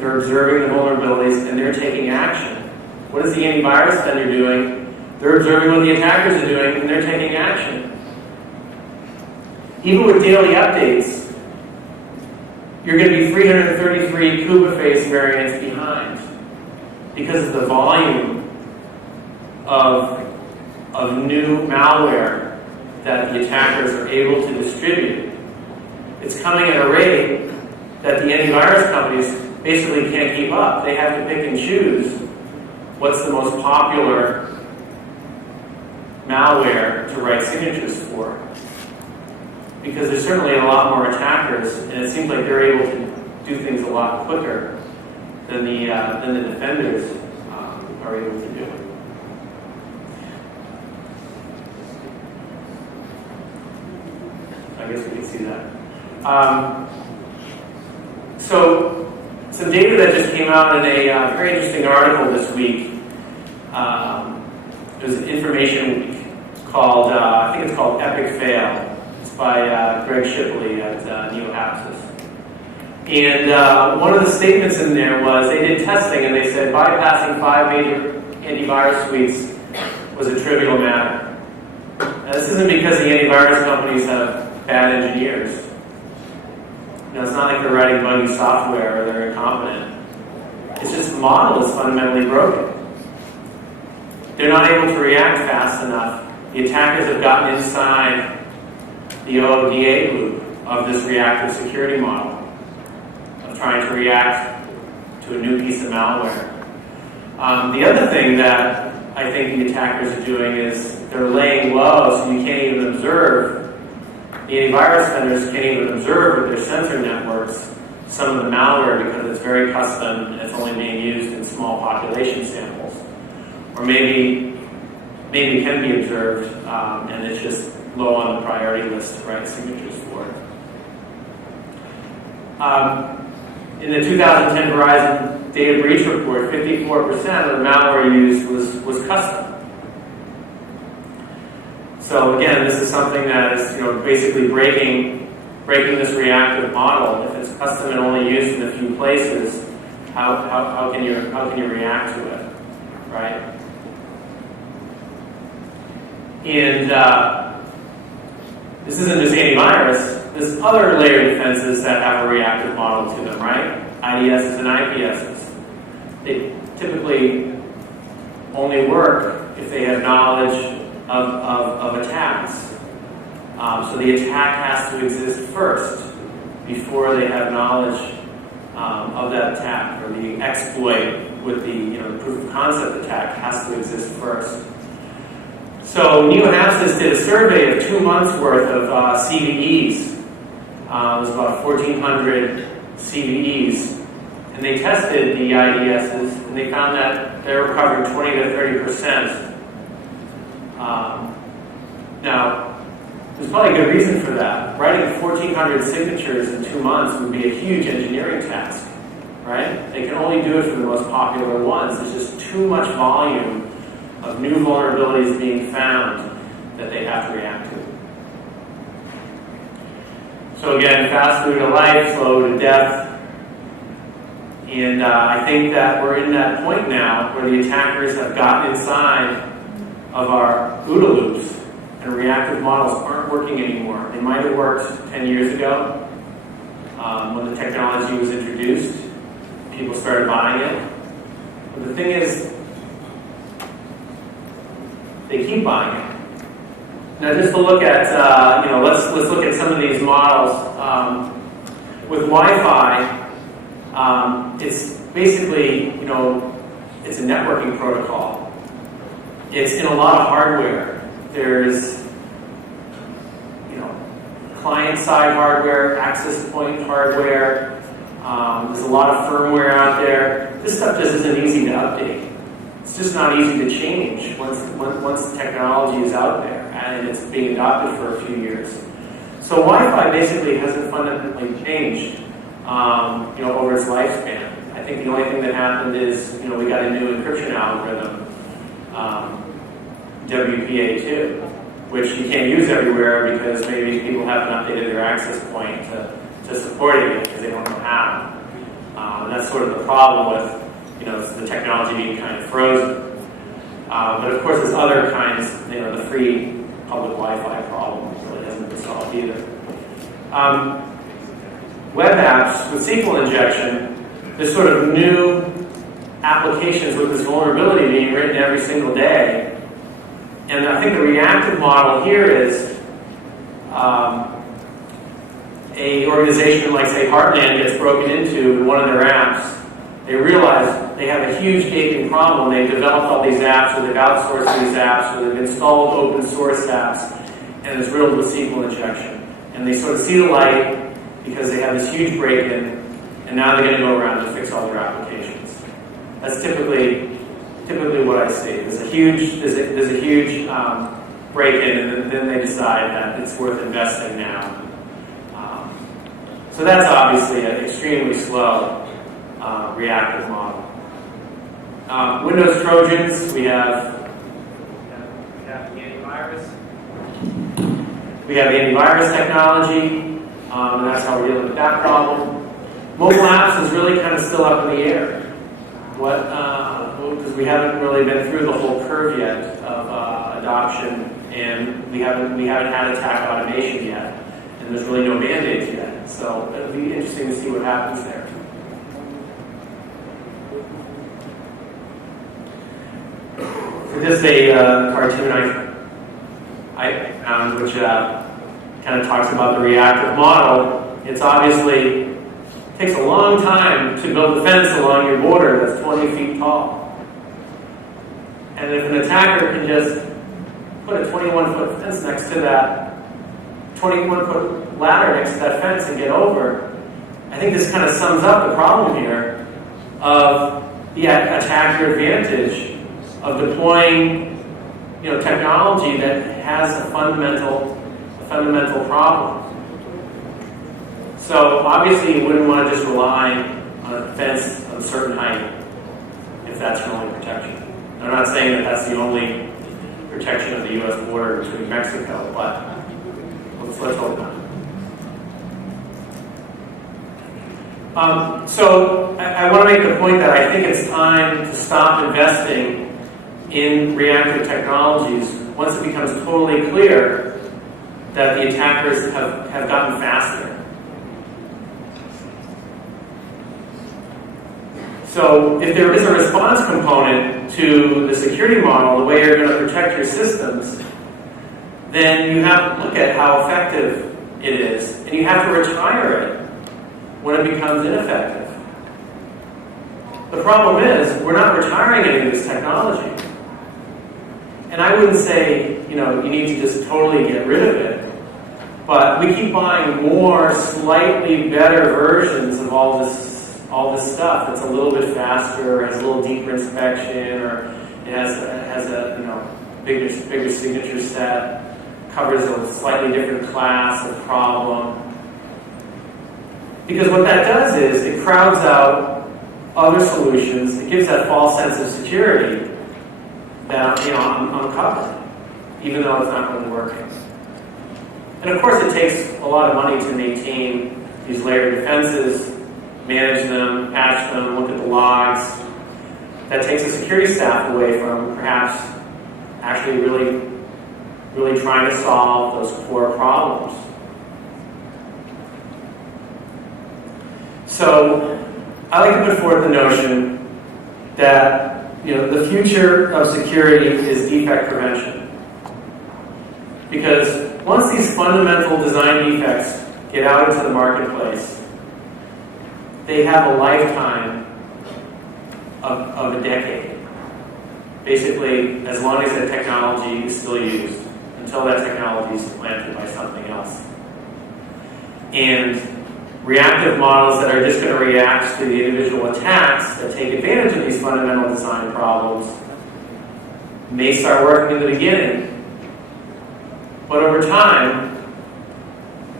they're observing the vulnerabilities, and they're taking action. What is the antivirus vendor doing? They're observing what the attackers are doing, and they're taking action. Even with daily updates, you're going to be 333 Kubernetes variants behind because of the volume of new malware that the attackers are able to distribute. It's coming at a rate that the antivirus companies basically can't keep up. They have to pick and choose what's the most popular malware to write signatures for. Because there's certainly a lot more attackers, and it seems like they're able to do things a lot quicker than the defenders are able to do. I guess we can see that. So, some data that just came out in a very interesting article this week. It was an information week called, I think it's called Epic Fail. It's by Greg Shipley at Neo-Hapsis. And one of the statements in there was they did testing and they said bypassing 5 major antivirus suites was a trivial matter. Now, this isn't because the antivirus companies have bad engineers. You know, it's not like they're writing buggy software or they're incompetent. It's just the model is fundamentally broken. They're not able to react fast enough. The attackers have gotten inside the OODA loop of this reactive security model of trying to react to a new piece of malware. The other thing that I think the attackers are doing is they're laying low so you can't even observe. The antivirus vendors can't even observe with their sensor networks some of the malware because it's very custom and it's only being used in small population samples. Or maybe it can be observed and it's just low on the priority list to write signatures for it. In the 2010 Verizon data breach report, 54% of the malware used was custom. So again, this is something that is basically breaking this reactive model. If it's custom and only used in a few places, how can you react to it, right? And this isn't just antivirus. There's other layer defenses that have a reactive model to them, right? IDSs and IPSs. They typically only work if they have knowledge of attacks. So the attack has to exist first before they have knowledge of that attack, or the exploit with the proof of concept attack has to exist first. So Neo-Hapsis did a survey of 2 months worth of CVEs. It was about 1,400 CVEs, and they tested the IDSs, and they found that they were covering 20 to 30%. Now, there's probably a good reason for that. Writing 1,400 signatures in 2 months would be a huge engineering task, right? They can only do it for the most popular ones. There's just too much volume of new vulnerabilities being found that they have to react to. So again, fast food to life, slow to death. And I think that we're in that point now where the attackers have gotten inside of our OODA loops, and reactive models aren't working anymore. They might have worked 10 years ago when the technology was introduced. People started buying it. But the thing is, they keep buying it. Now, just to look at, let's look at some of these models. With Wi-Fi, it's basically, it's a networking protocol. It's in a lot of hardware. There's, client-side hardware, access point hardware. There's a lot of firmware out there. This stuff just isn't easy to update. It's just not easy to change once the technology is out there and it's being adopted for a few years. So Wi-Fi basically hasn't fundamentally changed, over its lifespan. I think the only thing that happened is, we got a new encryption algorithm, WPA2, which you can't use everywhere because maybe people haven't updated their access point to support it yet because they don't know how. And that's sort of the problem with, the technology being kind of frozen. But of course, there's other kinds, the free public Wi-Fi problem really hasn't been solved either. Web apps with SQL injection, there's sort of new applications with this vulnerability being written every single day. And I think the reactive model here is a organization like, say, Heartland gets broken into in one of their apps. They realize they have a huge gaping problem. They've developed all these apps, or they've outsourced these apps, or they've installed open source apps, and it's riddled with SQL injection. And they sort of see the light because they have this huge break-in, and now they're going to go around to fix all their applications. That's typically what I see. There's a huge break-in, and then they decide that it's worth investing now. So that's obviously an extremely slow reactive model. Windows Trojans, we have the antivirus. We have antivirus technology, and that's how we're dealing with that problem. Mobile apps is really kind of still up in the air. Because we haven't really been through the whole curve yet of adoption, and we haven't had attack automation yet, and there's really no mandates yet. So it'll be interesting to see what happens there. This is a cartoon I found, which kind of talks about the reactive model. It's obviously takes a long time to build a fence along your border that's 20 feet tall. And if an attacker can just put a 21-foot fence next to that 21-foot ladder next to that fence and get over, I think this kind of sums up the problem here of the attacker advantage of deploying, technology that has a fundamental problem. So obviously you wouldn't want to just rely on a fence of a certain height if that's your only protection. I'm not saying that that's the only protection of the U.S. border between Mexico, but let's hope not. So I want to make the point that I think it's time to stop investing in reactive technologies once it becomes totally clear that the attackers have gotten faster. So if there is a response component to the security model, the way you're going to protect your systems, then you have to look at how effective it is, and you have to retire it when it becomes ineffective. The problem is, we're not retiring any of this technology. And I wouldn't say, you need to just totally get rid of it, but we keep buying more slightly better versions of all this stuff that's a little bit faster, has a little deeper inspection, or it has a bigger signature set, covers a slightly different class of problem. Because what that does is it crowds out other solutions. It gives that false sense of security that I'm covered, even though it's not really working. And of course, it takes a lot of money to maintain these layered defenses, manage them, patch them, look at the logs. That takes the security staff away from perhaps actually really trying to solve those core problems. So I like to put forth the notion that the future of security is defect prevention. Because once these fundamental design defects get out into the marketplace, they have a lifetime of a decade. Basically, as long as that technology is still used, until that technology is supplanted by something else. And reactive models that are just going to react to the individual attacks that take advantage of these fundamental design problems may start working in the beginning, but over time,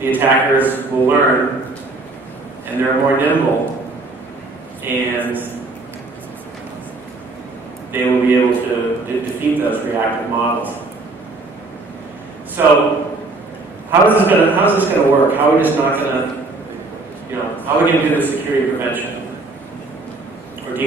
the attackers will learn, and they're more nimble, and they will be able to defeat those reactive models. So, how is this going to work? How are we just not going to how are we going to do the security prevention? or defect.